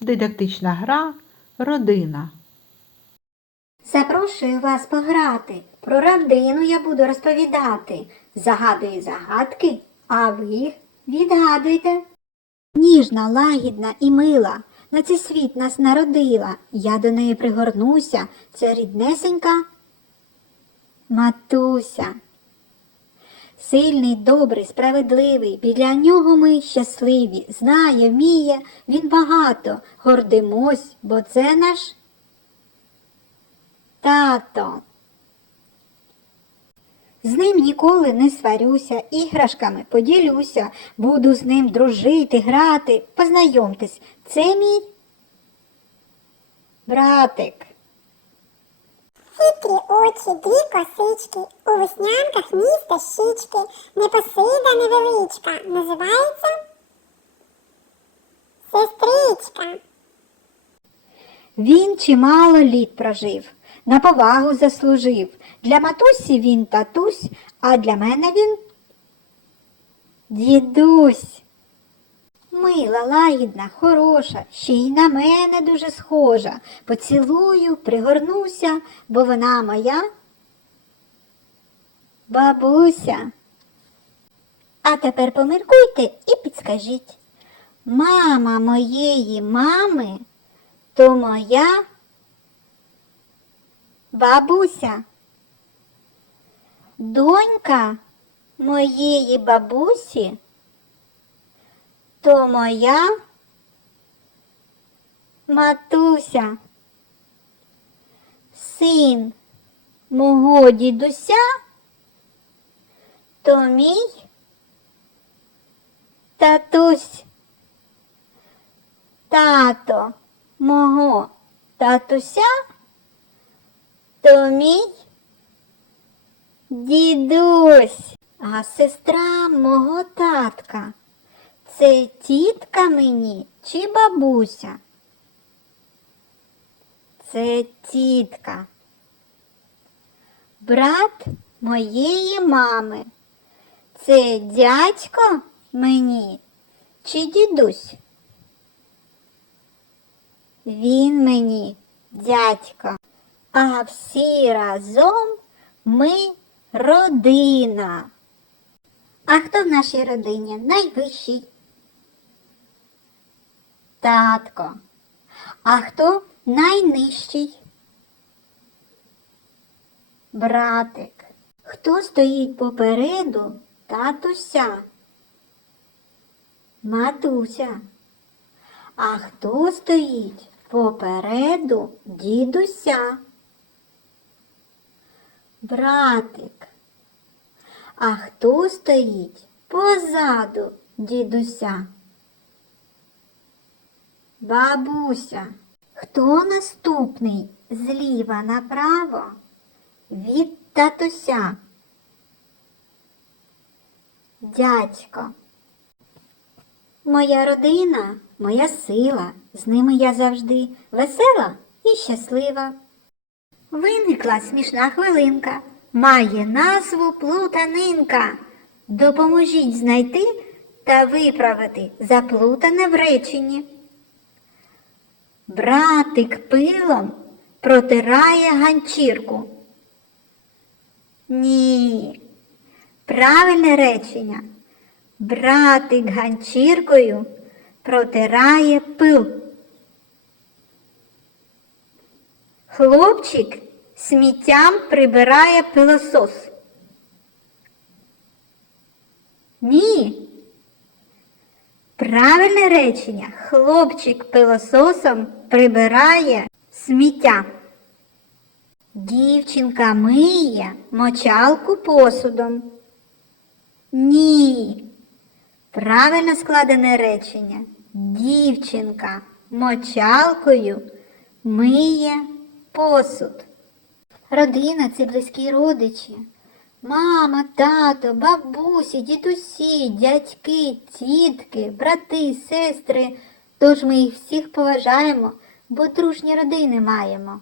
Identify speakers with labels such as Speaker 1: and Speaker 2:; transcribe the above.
Speaker 1: Дидактична гра Родина.
Speaker 2: Запрошую вас пограти. Про родину я буду розповідати. Загадую загадки, а ви їх відгадуйте. Ніжна, лагідна і мила, на цей світ нас народила. Я до неї пригорнуся, це ріднесенька матуся. Сильний, добрий, справедливий, біля нього ми щасливі. Знає, вміє, він багато. Гордимось, бо це наш тато. З ним ніколи не сварюся, іграшками поділюся, буду з ним дружити, грати. Познайомтесь, це мій братик.
Speaker 3: Хитрі очі, дві косички, у веснянках міста щічки, непосида невеличка, називається сестричка.
Speaker 2: Він чимало літ прожив, на повагу заслужив. Для матусі він татусь, а для мене він дідусь. Мила, лагідна, хороша, ще й на мене дуже схожа. Поцілую, пригорнуся, бо вона моя бабуся. А тепер поміркуйте і підскажіть. Мама моєї мами то моя бабуся. Донька моєї бабусі то моя матуся. Син мого дідуся то мій татусь. Тато мого татуся то мій дідусь, а сестра мого татка. Це тітка мені чи бабуся? Це тітка. Брат моєї мами. Це дядько мені чи дідусь? Він мені дядько, а всі разом ми родина. А хто в нашій родині найвищий? Татко. А хто найнижчий? Братик. Хто стоїть попереду татуся? Матуся. А хто стоїть попереду дідуся? Братик. А хто стоїть позаду дідуся? Бабуся. Хто наступний зліва направо від татуся? Дядько. Моя родина, моя сила, з ними я завжди весела і щаслива. Виникла смішна хвилинка, має назву плутанинка. Допоможіть знайти та виправити заплутане в реченні. Братик пилом протирає ганчірку. Ні. Правильне речення. Братик ганчіркою протирає пил. Хлопчик сміттям прибирає пилосос. Ні. Правильне речення. Хлопчик пилососом прибирає сміття. Дівчинка миє мочалку посудом. Ні. Правильно складене речення. Дівчинка мочалкою миє посуд. Родина це близькі родичі. Мама, тато, бабусі, дідусі, дядьки, тітки, брати, сестри. Тож ми їх всіх поважаємо, бо дружні родини маємо.